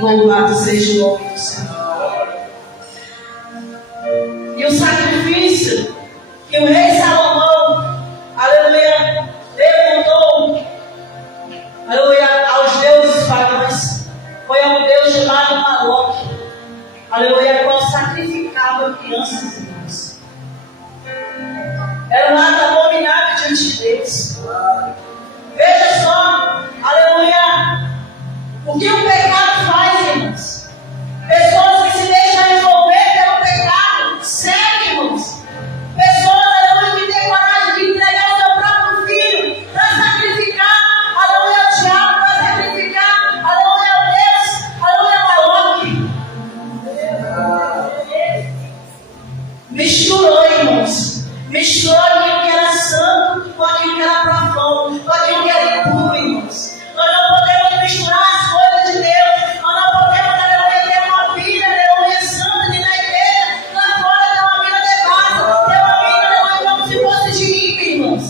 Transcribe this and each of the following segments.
Louvado seja o nome do Senhor. E o sacrifício que o rei Salomão, aleluia, levantou, aleluia, aos deuses pagãos, foi a um Deus chamado Maloque, aleluia, qual sacrificava crianças e irmãos. Era um ato abominável diante de Deus. Veja só, aleluia, o que o pecado faz, irmãos. Pessoas que se deixam envolver pelo pecado, seguem, irmãos. Pessoas, aleluia, que têm coragem de entregar o seu próprio filho para sacrificar, aleluia, o diabo, para sacrificar, aleluia, o Deus, aleluia, Maloque. Misturou, irmãos. Misturou aquilo que era santo com aquilo que era profano, com aquilo que era impuro, irmãos. Nós não podemos misturar as coisas de Deus. Nós não podemos, aleluia, ter uma vida, aleluia, santa de na igreja. Lá fora ter uma vida devassa. Ter uma vida, aleluia, como se fosse de ímpio, irmãos.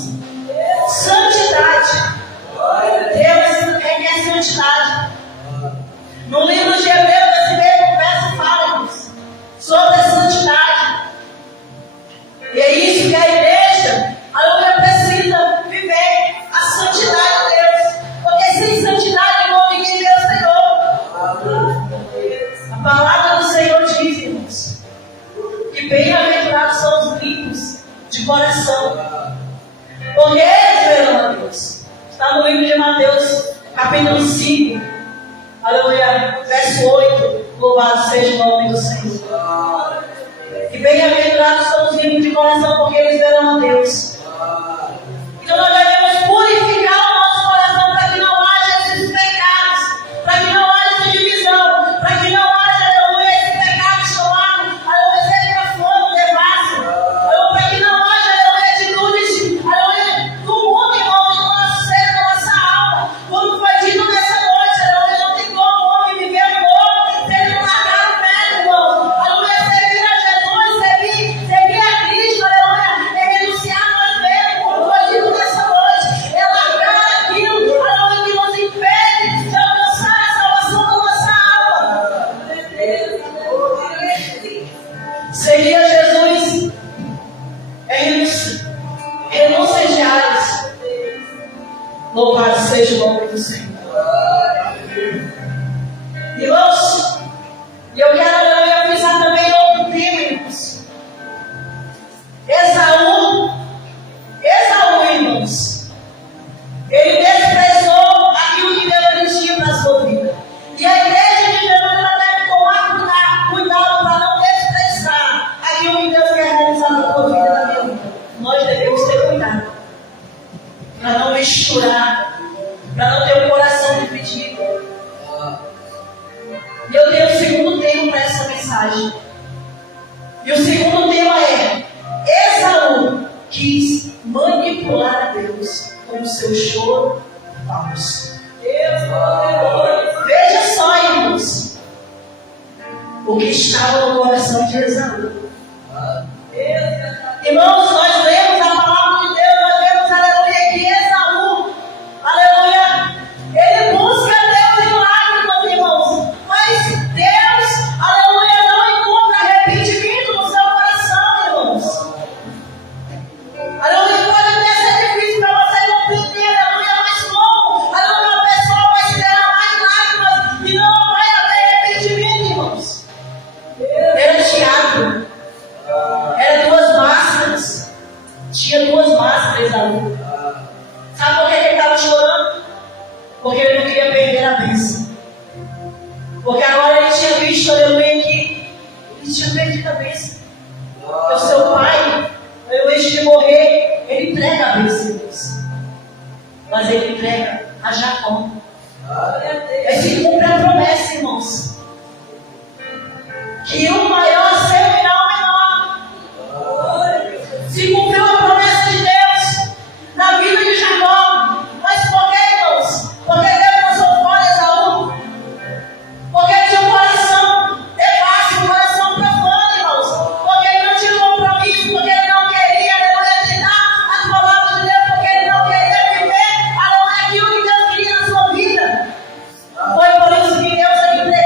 Santidade. Deus requer santidade. No livro de Hebreus, esse mesmo verso fala, irmãos, sobre a santidade. E é isso que a igreja, aleluia, precisa viver, a santidade de Deus. Porque sem santidade, irmão, ninguém vê o Senhor. A palavra do Senhor diz, irmãos, que bem-aventurados são os limpos de coração, porque eles verão a Deus. Está no livro de Mateus, capítulo 5, aleluia, verso 8. Louvado seja o nome do Senhor. E bem-aventurados são os limpos de coração, porque eles verão a Deus. Então nós devemos purificar o nosso coração para que não haja esses pecados, para que não haja essa divisão, para que não haja, aleluia, esse pecado chamado, aleluia, seja fogo, devassa, para que não haja, aleluia, atitudes, aleluia, do mundo, irmão, do nosso ser, da nossa alma. Como foi dito nessa noite, aleluia, não tem como o homem viver o novo, se ele não largar o velho, irmão. Aleluia, servir a Jesus, servir a Cristo, aleluia, é renunciar nós mesmos, como foi dito nessa noite, é largar aquilo, aleluia, que nos impede de alcançar a salvação da nossa alma. Seguir a Jesus é renúncia diária. Louvado seja o nome do Senhor. Irmãos, e eu quero, aleluia, frisar também outro tema, irmãos. Esaú, irmãos, ele desprezou aquilo que Deus tinha para a sua vida. E a igreja de Jesus deve tomar cuidado para não desprezar aquilo que Deus quer realizar na tua vida, na minha vida. Nós devemos ter cuidado para não misturar, para não ter um coração dividido. E eu tenho o segundo tema para essa mensagem. E o segundo tema é: Esaú quis manipular a Deus com o seu choro falso. Veja só, irmãos, o que estava no coração de Esaú. Irmãos, nós lemos a palavra de Deus, nós vemos, aleluia, que Esaú, aleluia, ele busca Deus em lágrimas, irmãos, mas Deus, aleluia, não encontra arrependimento no seu coração, irmãos. Aleluia, pode até ser difícil para você compreender, aleluia, mas como, aleluia, uma pessoa vai se derramar em lágrimas e não vai haver arrependimento, irmãos. Era teatro, era duas máscaras, tinha duas máscaras, Esaú. Sabe por que ele estava chorando? Porque ele não queria perder a bênção. Porque agora ele tinha visto, aleluia, que ele tinha perdido a bênção. Porque o seu pai, antes de morrer, ele entrega a bênção de Deus. Mas ele entrega a Jacó. Aí se cumpre a promessa, irmãos, que o maior servirá ao menor. Se cumpriu a promessa de Deus na vida de Jacó. Mas por que, irmãos? Porque Deus lançou fora Esaú. Porque ele tinha um coração devasso, um coração profano, irmãos. Porque ele não tinha compromisso, porque ele não queria, aleluia, aceitar as palavras de Deus, porque ele não queria viver, aleluia, aquilo que Deus queria na sua vida. Foi por isso que Deus entregou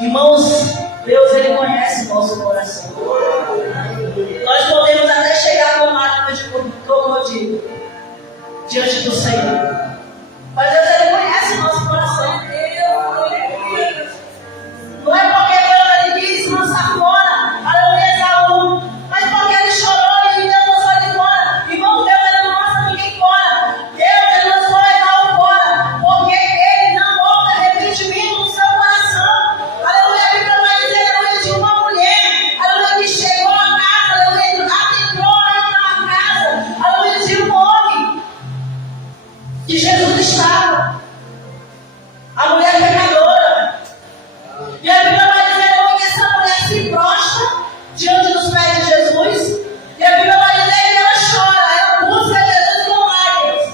Irmãos, Deus, Ele conhece o nosso coração. Nós podemos até chegar com lágrimas de crocodilo diante do Senhor. Mas Deus, Ele conhece o nosso coração. Não é porque Deus Ele quis lançar fora, aleluia, Esaú, mas porque Ele chorou e Deus lançou ele fora. Irmão, Deus Ele não lança ninguém fora. Deus Ele lançou Esaú fora, porque Ele não houve arrependimento no seu coração. Aleluia, a Bíblia vai dizer, aleluia, de uma mulher, aleluia, que chegou à casa, aleluia, adentrou naquela casa, aleluia, de um homem que Jesus estava. A mulher pecadora. E a Bíblia vai dizer que essa mulher se prostra diante dos pés de Jesus. E a Bíblia vai dizer que ela chora, ela busca Jesus com lágrimas.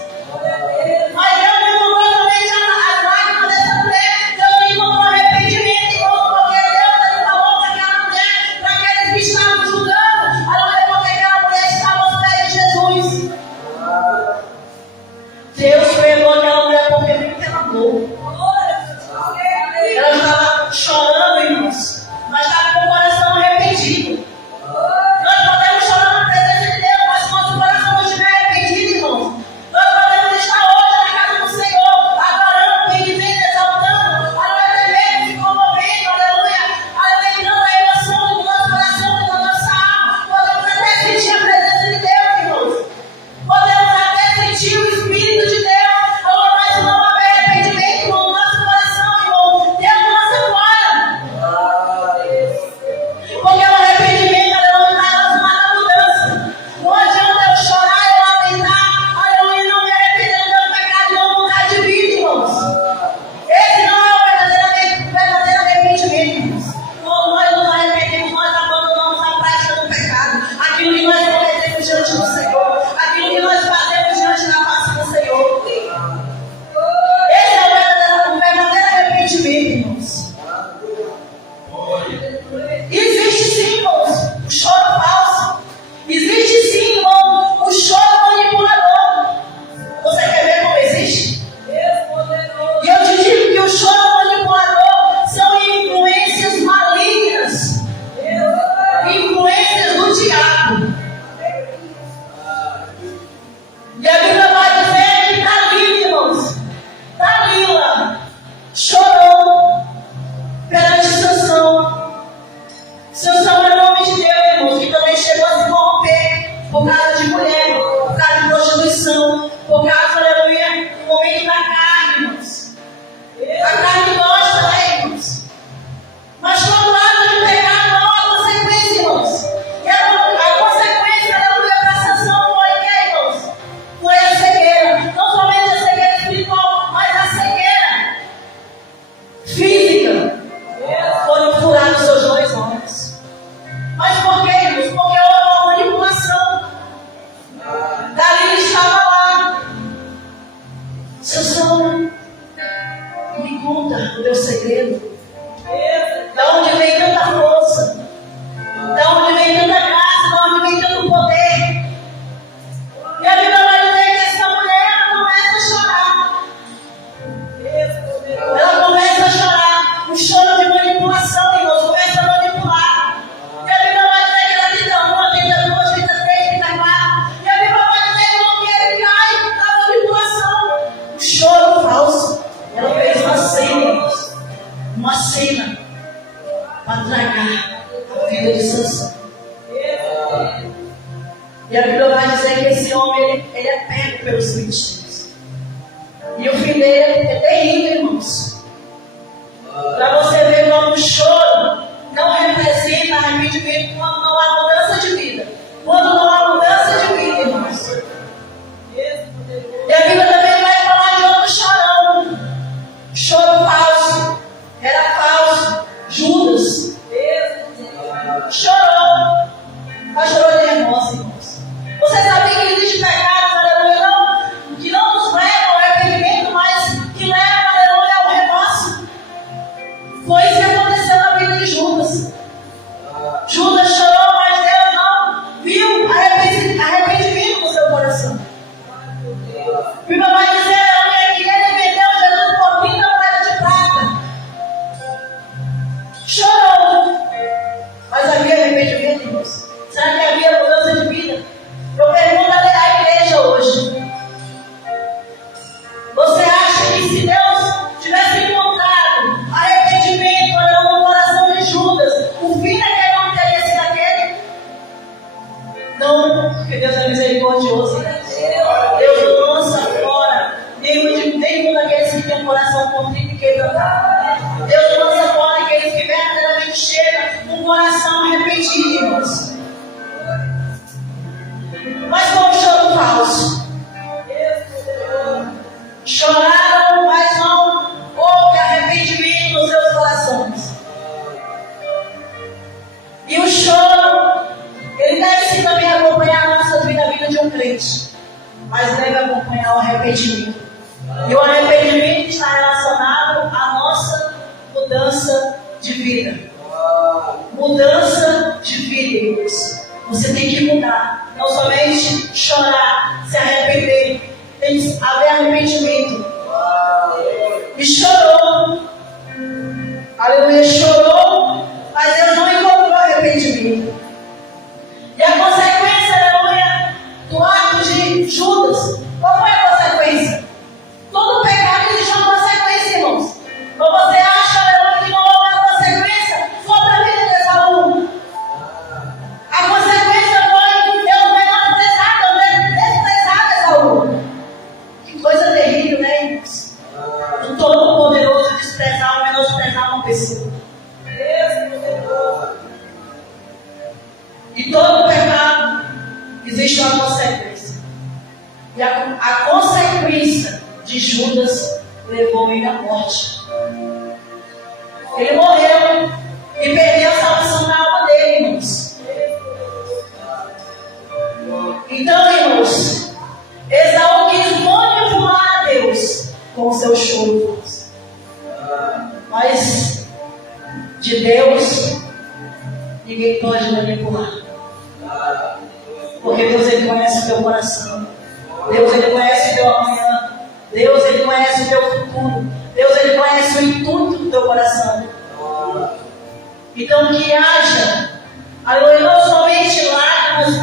Mas Deus não encontrou somente as lágrimas dessa mulher, Deus encontrou arrependimento, porque Deus Ele falou para aquela mulher, para aqueles que estavam julgando, aleluia, porque aquela mulher estava aos pés de Jesus. Deus perdoou aquela mulher porque muito ela amou. Ela estava chorando, irmãos, mas estava com o coração arrependido. Nós podemos chorar na presença de Deus, mas se nosso coração não estiver arrependido, irmãos, nós podemos estar hoje na casa do Senhor, adorando, bendizendo, exaltando, aleluia, se comovendo, aleluia, alimentando a emoção do nosso coração e da nossa alma. Podemos até sentir a presença de Deus, irmãos. Podemos até sentir o Espírito de Deus, mas não haver arrependimento no nosso coração, irmão. Deus não se fora. Porque o arrependimento, aleluia, traz uma mudança. Não adianta eu chorar e lamentar, aleluia, não me arrepender do meu pecado e não mudar de vida, irmãos. Esse não é o verdadeiro arrependimento, irmãos. Quando nós nos arrependemos, nós abandonamos a prática do pecado. Aquilo que nós cometemos diante do Senhor. Aquilo que nós fazemos diante da face do Senhor. Esse é o verdadeiro arrependimento, irmãos. Existe sim, irmãos, o choro falso. Existe sim, irmão, o choro manipulador. Você quer ver como existe? E eu te digo que o choro manipulador são influências malignas. Influências do diabo. E a Bíblia vai dizer que Dalila, irmãos, Dalila chorou perante Sansão. Sansão era o homem de Deus, irmãos, que também chegou a se corromper por causa de mulher, por causa de prostituição, por causa, aleluia, do momento da carne, irmãos. A carne gosta, né, irmãos? Mas quando ato de pecado não há consequência, irmãos. E a consequência, aleluia, para Sansão foi o que, irmãos? Foi a cegueira. Não somente a cegueira espiritual, mas a cegueira física. Foram furados seus dois olhos. Mas por quê, irmãos? Porque houve uma manipulação. Dalila estava lá. Sansão, me conta o teu segredo. Da onde vem tanta força? Da onde vem tanta graça? Da onde vem tanto poder? E a Bíblia vai dizer que essa mulher começa a chorar. Ela começa a chorar. Um choro de manipulação, irmãos. Começa a manipular. E a Bíblia vai dizer que ela tenta uma, tenta duas, tenta três, tenta quatro. E a Bíblia vai dizer que ele cai na manipulação. Um choro falso. Ela fez uma cena, irmãos. Uma cena para tragar a vida de Sansão. E a Bíblia vai dizer que esse homem ele é pego pelos filisteus. E o fim dele é terrível, irmãos. Para você ver como o choro não representa arrependimento quando não há mudança de vida. Quando não há mudança de vida, irmãos. E a Bíblia também vai falar de outro chorão. Choro falso. Era falso. Judas chorou. Mas chorou de remorso, irmãos. Você sabia que existe pecados, aleluia, que não nos levam ao arrependimento, mas que levam, aleluia, ao remorso? Foi isso que aconteceu na vida de Judas. Judas chorou, mas Deus não Não, porque Deus é misericordioso. Deus não lança fora nenhum daqueles que tem um coração contrito e quebrantado. Deus não lança fora aqueles que verdadeiramente chegam com um coração arrependido, irmãos. Mas foi um choro falso. Choraram, mas não houve arrependimento nos seus corações. E o choro, ele deve sim também acompanhar a nossa vida, a vida de um crente. Mas deve acompanhar o arrependimento. E o arrependimento está relacionado à nossa mudança de vida. Mudança de vida, irmãos. Você tem que mudar. Não somente chorar, se arrepender. Tem que haver arrependimento. E chorou. Aleluia, chorou. Mas Deus não encontrou arrependimento. E a consequência, aleluia, do ato de Judas, qual foi a consequência? Todo pecado existe uma consequência, irmãos. Ou você acha, aleluia, que não houve uma consequência sobre a vida de Esaú? A consequência foi Deus menosprezado, Esaú. Que coisa terrível, né, irmãos? O Todo-Poderoso desprezar ou menosprezar uma pessoa. E todo pecado existe uma consequência. E a consequência de Judas levou ele à morte. Ele morreu e perdeu a salvação da alma dele, irmãos. Então, irmãos, Esaú quis manipular a Deus com o seu choro. Mas de Deus ninguém pode manipular. Porque Deus, ele conhece o teu coração. Deus, ele conhece o teu amanhã. Deus, ele conhece o teu futuro. Deus, ele conhece o intuito do teu coração. Então que haja, aleluia, não somente lágrimas,